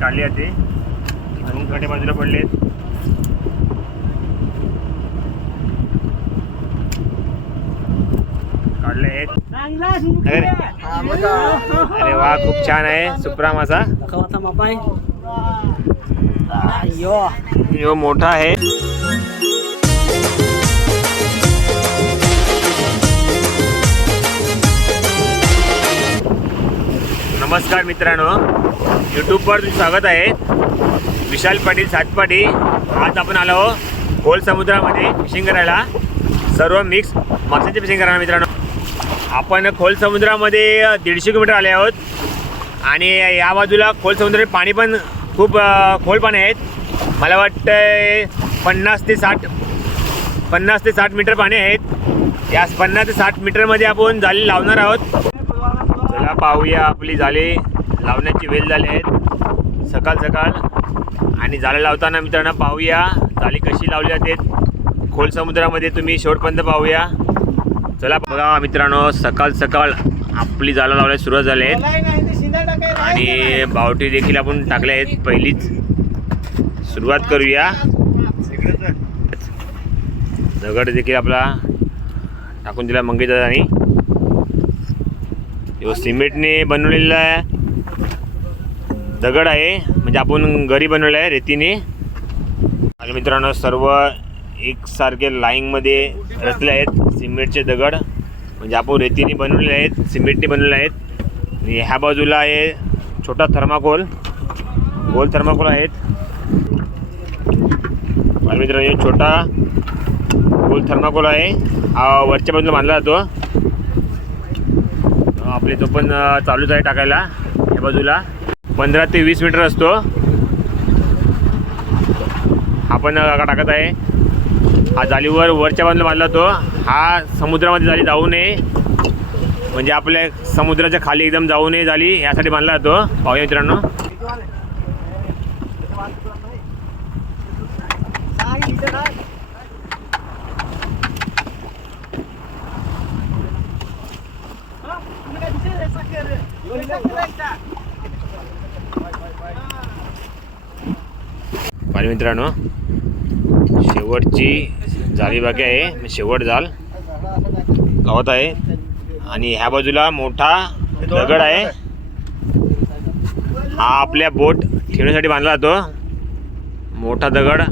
काढली आहे ते. दोन काटे बाजूला पडलेत. काढले आहेत. अरे. वा खूप छान आहे. सुप्रा. Ayo. यो मोठा आहे. नमस्कार मित्रांनो. यूट्यूबवर तुमचं स्वागत आहे. विशाल पाटील सातपाटी आज आपण आलो खोल समुद्रामध्ये फिशिंग करायला. सर्व मिक्स माशांची फिशिंग करायला मित्रांनो. आपण खोल समुद्रामध्ये दीडशे किलोमीटर आले आहोत. आणि या बाजूला खोल समुद्रात पाणी पण खूप खोल पाणी आहेत. मला वाटतं पन्नास ते साठ पन्नास ते साठ मीटर पाणी आहेत. या पन्नास ते साठ मीटरमध्ये आपण जाळी लावणार आहोत. चला पाहूया आपली जाळी. लावण्याची वेळ झाली आहेत सकाळ सकाळ. आणि जाळी लावताना मित्रांनो पाहूया जाळी कशी लावली जाते खोल समुद्रामध्ये तुम्ही शेवटपर्यंत पाहूया. चला बघा मित्रांनो सकाळ सकाळ आपली जाळं लावण्यास सुरुवात झाली आहे. आणि बावटी देखील आपण टाकल्या आहेत पहिलीच. सुरुवात करूया. दगड देखील आपला टाकून दिला मंगेश दादानी. यो सिमेंटने बनवलेला दगड आहे म्हणजे आपण घरी बनवलं आहे रेतीने. आणि मित्रांनो सर्व एकसारखे लाईनमध्ये रचले आहेत सिमेंटचे दगड. म्हणजे आपण रेतीने बनवलेले आहेत सिमेंटने बनवले आहेत. आणि ह्या बाजूला आहे छोटा थर्माकोल. गोल थर्माकोल आहेत. मित्रांनो छोटा गोल थर्माकोल आहे. हा वरच्या बाजूला बांधला जातो. आपले तो पण चालूच आहे टाकायला या बाजूला. पंधरा ते वीस मीटर असतो. हा पण टाकत आहे? हा जालीवर वरच्या बाजूला बांधला तो. हा समुद्रामध्ये जाली जाऊ नये. म्हणजे आपल्या समुद्राच्या खाली एकदम जाऊ नये जाली. यासाठी बांधला जातो. पाहूया मित्रांनो. पाणी मित्रांनो शेवटची जाळी बाकी आहे म्हणजे शेवट जाल गावात आहे. आणि ह्या बाजूला मोठा दगड आहे. हा आपल्या बोट ठेवण्यासाठी बांधला जातो. मोठा दगड.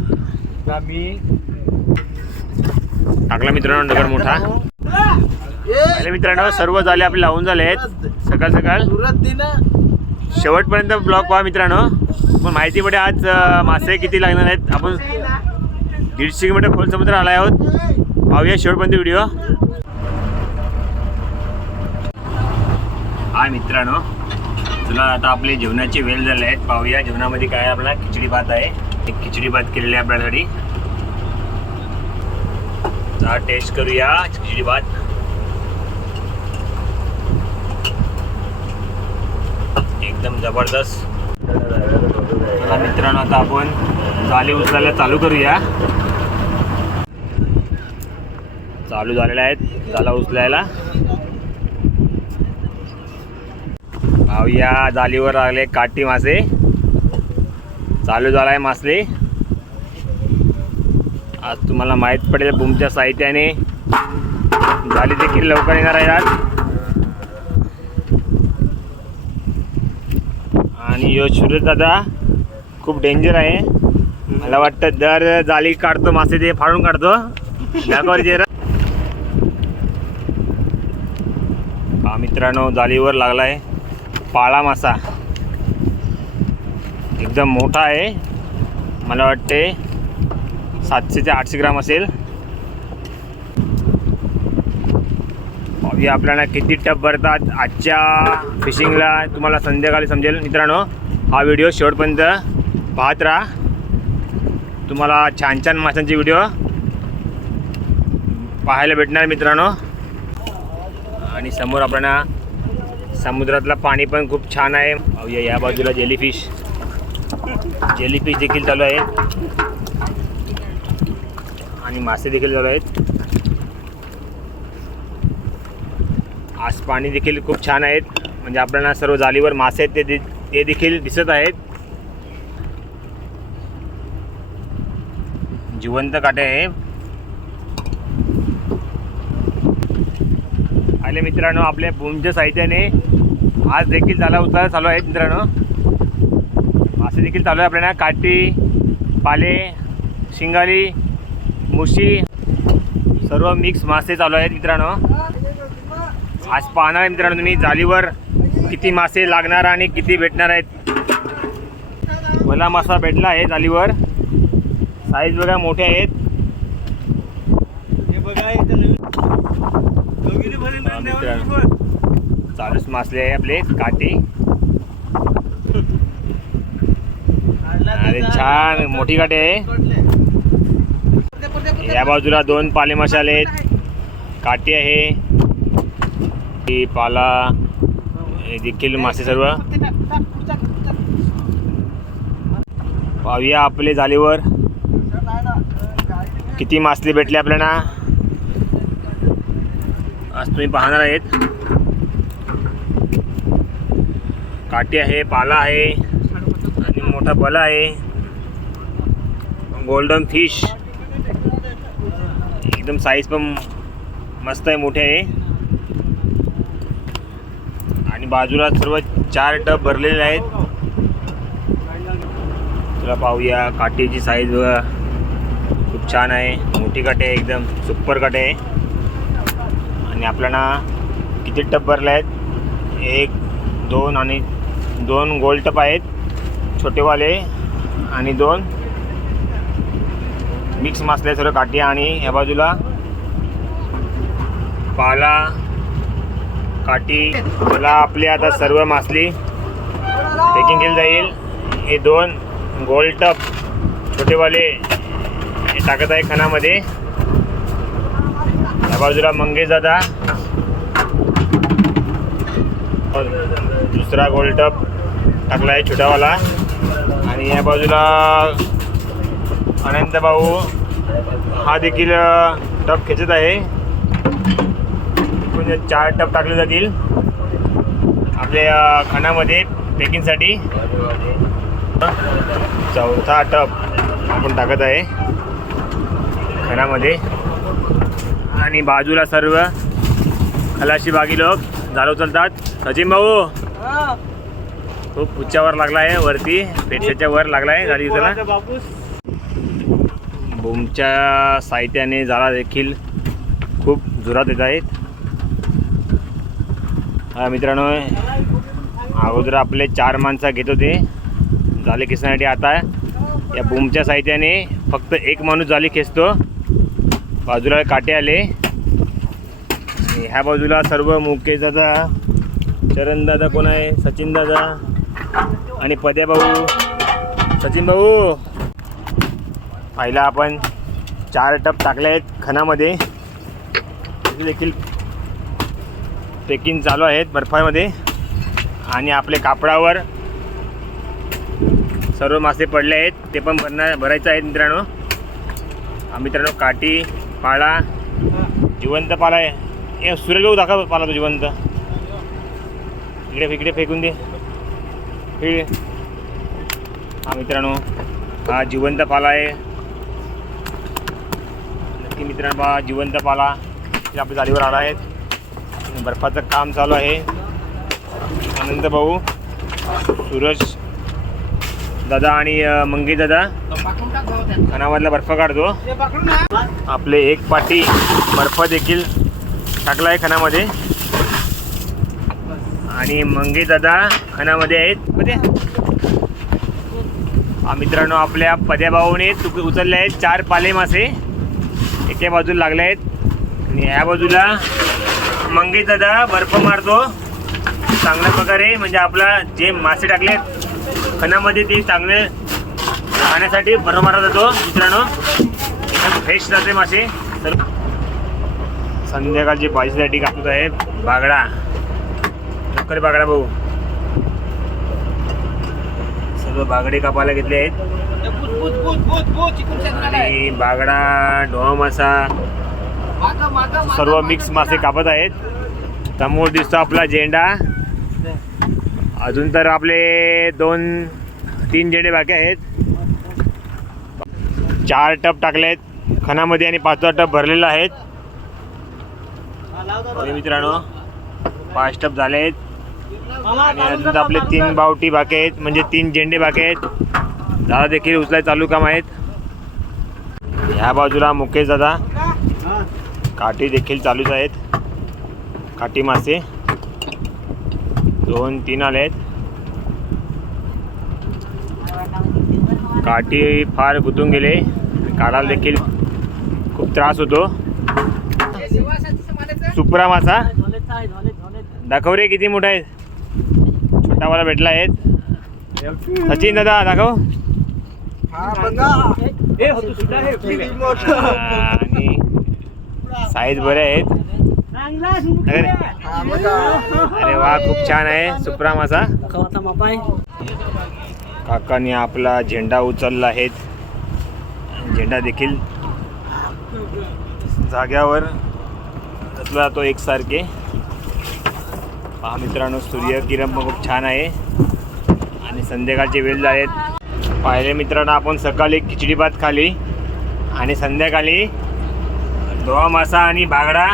टाकला मित्रांनो दगड मोठा. मित्रांनो सर्व जाले आपले लावून झाले आहेत सकाळ. सकाळ शेवटपर्यंत ब्लॉग पहा मित्रांनो. पण माहिती पडे आज मासे किती लागणार आहेत? आपण दीडशे किलोमीटर खोल समुद्र आला आहोत. पाहूया शेवटपर्यंत व्हिडिओ. हाय मित्रांनो तुला आता आपले जेवणाचे वेळ झाले आहेत. पाहूया जेवणामध्ये काय आहे आपला खिचडी भात आहे. एक खिचडी भात केलेली आहे आपल्यासाठी. चला टेस्ट करूया खिचडी भात. एकदम जबरदस्त. चला मित्रांनो आता आपण जाळी उचलायला चालू करूया. चालू झालेल्या आहेत जाला उचलायला. या जालीवर आले काठी मासे. चालू झाला आहे मासले. आज तुम्हाला माहीत पडेल बुमच्या साहित्याने जाली देखील लवकर येणार आहे आज. आणि यो सूरज दादा खूप डेंजर आहे. मला वाटतं दर जाळी काढतो मासे ते फाडून काढतो. हा मित्रांनो जाळीवर लागलाय पाळा मासा. एकदम मोठा आहे. मला वाटते सातशे ते आठशे ग्राम असेल. पाहूया आपल्याला किती टप भरतात आजच्या फिशिंगला तुम्हाला संध्याकाळी समजेल. मित्रांनो हा व्हिडिओ शेवटपर्यंत पाहत राहा. तुम्हाला छान छान माशांचे व्हिडिओ पाहायला भेटणार मित्रांनो. आणि समोर आपल्याला समुद्रातलं पाणी पण खूप छान आहे. पाहूया या बाजूला जेलीफिश जेलीफिश देखील चालू आहे आणि मासे देखील चालू आहेत. आज पाणी देखील खूप छान आहेत. म्हणजे आपल्याला सर्व जालीवर मासे आहेत ते ते देखील दिसत आहेत. जिवंत काटे आहे आले मित्रांनो आपल्या भूमच्या साहित्याने. आज देखील झाला उतार चालू आहेत मित्रांनो. मासे देखील चालू आहे आपल्याला. काटी पाले शिंगाली मुशी सर्व मिक्स मासे चालू आहेत मित्रांनो. आज पाहणार आहे मित्रांनो तुम्ही जालीवर किती मासे लागणार आणि किती भेटणार आहेत. मला मासा भेटला आहे जालीवर. साईज बघा मोठे आहेत. चालूच मासले आहे आपले काठी अरे छान मोठी काठी आहे. या बाजूला दोन पाले मसाले आहेत काठी आहे. ही पाला हे देखील मासे सर्व. पाहूया आपले जालीवर किती मासले भेटले आपल्याला? आज तुम्ही पाहणार आहेत. काठी आहे पाला आहे आणि मोठा बला आहे. Golden fish. एकदम साईज पण मस्त आहे मोठे आहे. बाजूला सर्व चार टब भरलेले आहेत. तुला पाहूया काठीची साईज बघा. खूप छान आहे. मोठी काठी आहे एकदम. सुपर काठी आहे. आणि आपल्याला किती टप भरले आहेत? एक दोन आणि दोन गोल टप आहेत. छोटेवाले आणि दोन मिक्स मासले सर्व काठी आणि या बाजूला. पाला काठी मला आपली आता सर्व मासली. पॅकिंग केली जाईल. हे दोन गोल टप छोटेवाले हे टाकत आहे खणामध्ये. या बाजूला मंगेश दादा. दुसरा गोल टप टाकला आहे छोटावाला. आणि या बाजूला अनंत भाऊ हा देखील टप खेचत आहे. म्हणजे चार टप टाकले जातील. आपल्या खणामध्ये पॅकिंगसाठी. चौथा टप आपण टाकत आहे. खणामध्ये आणि बाजूला सर्व खलाशी बागी लोक झालो उचलतात सचिन भाऊ खूप उच्चावर लागला आहे वरती पेटशाच्या वर लागला आहे झाली दिसायला. बोमच्या साहित्याने झाला देखील खूप जोरात येत आहेत. मित्रांनो अगोदर आपले चार माणसं घेत होते. जाली खेचण्यासाठी आता. या बूमच्या साहित्याने फक्त एक माणूस जाली खेचतो. बाजूला काटे आले. आणि ह्या बाजूला सर्व मुकेश दादा चरण दादा कोण आहे? सचिन दादा आणि पद्या भाऊ. सचिन भाऊ पहिला आपण चार टप टाकले आहेत खणामध्ये. देखील पेकिंग चालू आहेत बर्फामध्ये. आणि आपले कापडावर सर्व मासे पडले आहेत. ते पण भरणार भरायचं आहेत मित्रांनो. हा मित्रांनो काठी पाळा जिवंत पाला आहे. ए सूर्य दाखव पाला तो जिवंत. इकडे इकडे फेकून दे. इकडे हा मित्रांनो हा जिवंत पाला आहे. नक्की मित्रांनो पहा जिवंत पाला. आपल्या जाडीवर आला आहेत बर्फाचं काम चालू आहे. आनंद भाऊ सूरज दादा आणि मंगी दादा. खानामधला बर्फ काढतो. आपले एक पाटी बर्फ देखील टाकला आहे खणामध्ये आणि मंगी दादा खणामध्ये आहेत. मित्रांनो आपल्या पद्या भाऊने तुक उचलले आहेत चार पाले मासे एका बाजूला लागले आहेत. आणि ह्या बाजूला मंगे दादा बर्फ मारतो. चांगल्या प्रकारे म्हणजे आपला जे मासे टाकलेत खणामध्ये ते चांगले खाण्यासाठी बर्फ मारला जातो मित्रांनो. एकदम फ्रेश जाते मासे. तर संध्याकाळची भाजीसाठी कापत आहे बागडा. नक्कर बागडा भाऊ. सर्व बागडे कापायला घेतले आहेत. आणि बागडा ढोवा मासा सर्व मिक्स मासे कापत आहेत. समोर दिसतो आपला झेंडा. अजून तर आपले दोन तीन झेंडे बाकी आहेत. चार टप आहेत खणामध्ये आणि पाचवा टप भरलेला आहेत. मित्रांनो पाच टप झाले आहेत आणि अजून तर आपले तीन बावटी बाकी आहेत. म्हणजे तीन झेंडे बाकी आहेत. दादा देखील उचलाय चालू काम आहेत. ह्या बाजूला मुकेश दादा. काठी देखील चालूच आहेत. काठी मासे. दोन तीन आले आहेत. काठी फार गुंतून गेले. काढायला देखील खूप त्रास होतो. सुपरा मासा. दाखव रे किती मोठा आहे. छोटावाला भेटला आहेत सचिन दादा दाखव. साईज बरे आहेत. अरे अरे वा खूप छान आहे. सुप्रा मासा काकाने आपला झेंडा उचलला आहे. झेंडा देखील जाग्यावर घातला जातो एकसारखे. पहा मित्रांनो सूर्यकिरण पण खूप छान आहे. आणि संध्याकाळचे वेळ आहेत पाहिले मित्रांनो आपण सकाळी खिचडी भात खाली आणि संध्याकाळी दोहा मासा आणि बागडा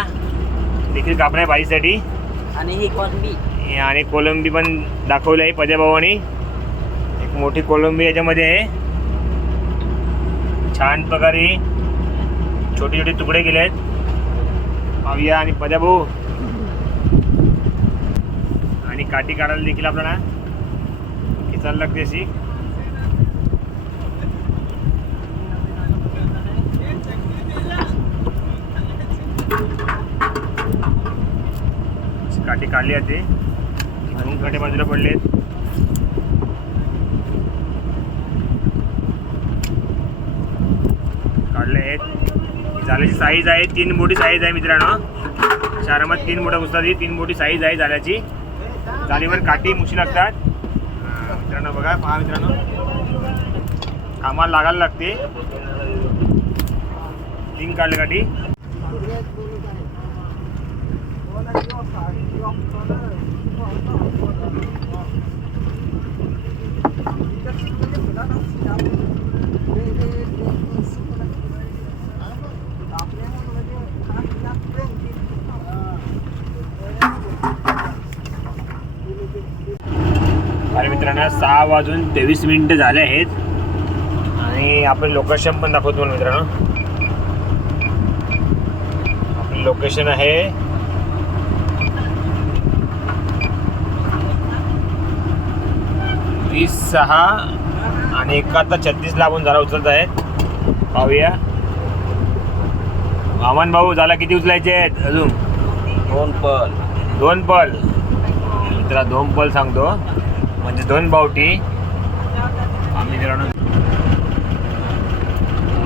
देखील कापण्या भाजीसाठी आणि ही कोलंबी. आणि कोलंबी पण दाखवली आहे पद्याभावानी एक मोठी कोलंबी याच्यामध्ये आहे. छान प्रकारे छोटे छोटे तुकडे केले आहेत पाविया आणि पद्याभाऊ आणि काठी काढायला देखील आपल्याला खिचायला लागते अशी काठी काढली जाते दोन काटे बाजूला आहेत काढले आहेत. जाल्याची साईज आहे तीन मोठी साईज आहे मित्रांनो. चारामध्ये तीन मोठ्या पुस्तकाची तीन मोठी साईज आहे जाल्याची जालीवर काठी मुशी लागतात. मित्रांनो बघा पहा मित्रांनो. कामाला लागायला लागते. तीन काढले काठी अरे मित्रांनो सहा वाजून तेवीस मिनिटं झाले आहेत. आणि आपण लोकेशन पण दाखवतो मित्रांनो. आपलं लोकेशन आहे वीस सहा आणि एकाहत्तर छत्तीसला आपण जरा उचलत आहेत पाहूया. वामन भाऊ झाला किती उचलायचे आहेत? अजून? दोन पल दोन पल तुला दोन पल सांगतो. म्हणजे दोन बावटी. आम्ही मित्रांनो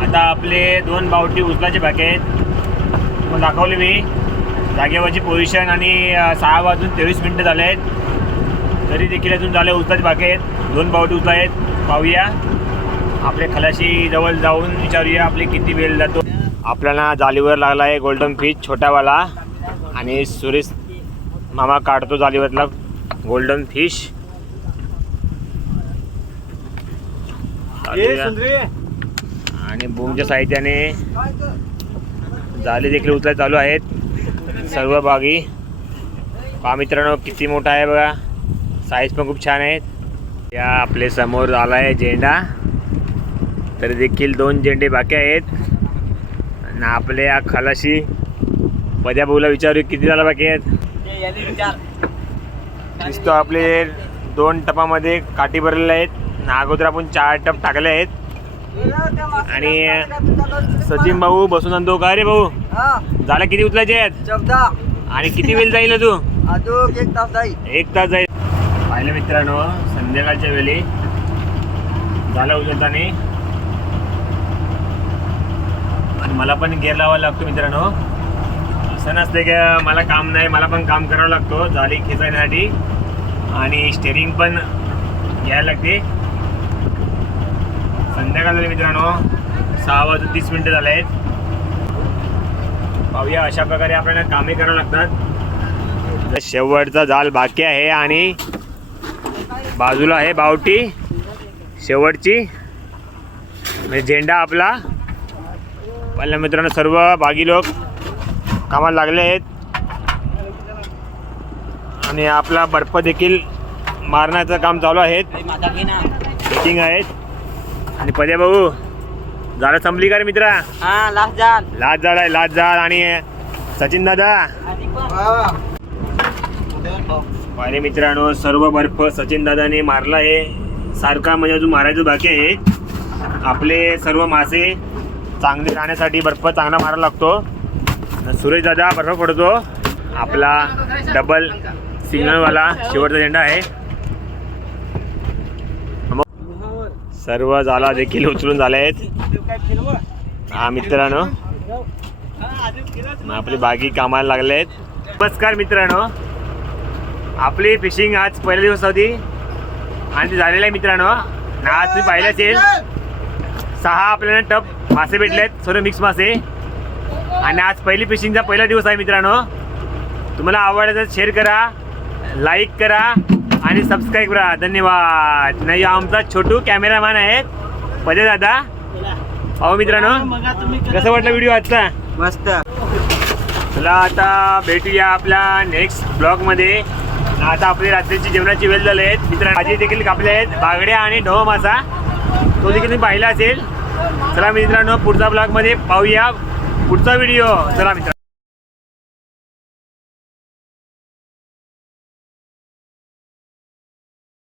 आता आपले दोन बावटी उचलाचे बाकी आहेत. मग दाखवले मी. जागेवरची पोझिशन आणि सहा वाजून तेवीस मिनटं झाले आहेत. तरी देखील अजून झाले उचलाचे बाकी आहेत. दोन बावटी उचला आहेत. पाहूया. आपल्या खलाशी जवळ जाऊन विचारूया आपले किती वेळ जातो. आपल्याला जालीवर लागला आहे गोल्डन फिश छोटावाला. आणि सुरेश मामा काढतो जालीवरला गोल्डन फिश आणि बूमच्या साहित्याने जाले देखील उचलाय चालू आहेत. सर्व बागी. पहा मित्रांनो किती मोठा आहे बघा. साईज पण खूप छान आहेत. या आपले समोर आला आहे झेंडा. तर देखील दोन झेंडे बाकी आहेत. आणि आपल्या खलाशी पद्या भाऊला विचारू किती झाला बाकी आहेत? दिसतो आपले दोन टपामध्ये काठी भरलेले आहेत. अगोदर आपण चार टप टाकले आहेत. आणि सचिन भाऊ बसून आणतो. का रे भाऊ? झाला किती उचलायचे आहेत? आणि किती वेळ जाईल तू एक तास जाईल. एक तास जाईल. पाहिलं मित्रांनो संध्याकाळच्या वेळी झालं उजळताने आणि मला पण गेअर लावायला लागतो मित्रांनो. असं नसते की मला काम नाही मला पण काम करावं लागतो. जाळी खेचायसाठी. आणि स्टेरिंग पण घ्यायला लागते. संध्याकाळ झाली मित्रांनो. सहा वाजून तीस मिनटं झाले आहेत पाहूया अशा प्रकारे आपल्याला कामे करावं लागतात. शेवटचा जाल बाकी आहे आणि बाजूला आहे बावटी. शेवटची. म्हणजे झेंडा आपला. पहिल्या मित्रांनो सर्व बागी लोक कामाला लागले आहेत. आणि आपला बर्फ देखील मारण्याचं काम चालू आहे. माझा घे ना. मिटिंग आहेत आणि पद्या भाऊ झाडं संपली का रे मित्रा? हा लाज झाड आहे लाज झाड आणि सचिन दादा? अरे मित्रांनो सर्व बर्फ सचिन दादाने मारला आहे. सारखा म्हणजे अजून मारायचं बाकी आहे. आपले सर्व मासे चांगले राहण्यासाठी बर्फ चांगला मारायला लागतो. सुरेश दादा बर्फ पडतो. आपला डबल सिग्नलवाला शेवटचा झेंडा आहे. सर्व जाला देखील उचलून झाले आहेत. हा मित्रांनो. मग आपली बागी कामाला लागले आहेत नमस्कार मित्रांनो. आपली फिशिंग आज पहिला दिवस होती. आणि ती झालेलं आहे मित्रांनो. आज तुम्ही पाहिलं असेल सहा आपल्याला टप मासे भेटले आहेत सर्व मिक्स मासे. आणि आज पहिली फिशिंगचा पहिला दिवस आहे मित्रांनो. तुम्हाला आवडलं तर शेअर करा लाईक करा आणि सबस्क्राईब करा. धन्यवाद. नाही आमचा छोटू कॅमेरामॅन आहे पदे दादा. अहो मित्रांनो. कसं वाटलं व्हिडिओ आजचा? मस्त. चला आता भेटूया आपल्या नेक्स्ट ब्लॉगमध्ये आता आपली रात्रीची जेवणाची वेळ झाली आहेत मित्रांनो भाजी देखील कापले आहेत. बागड्या आणि ढो मासा तो देखील तुम्ही पाहिला असेल. चला मित्रांनो पुढचा ब्लॉगमध्ये पाहूया. पुढचा व्हिडिओ चला मित्र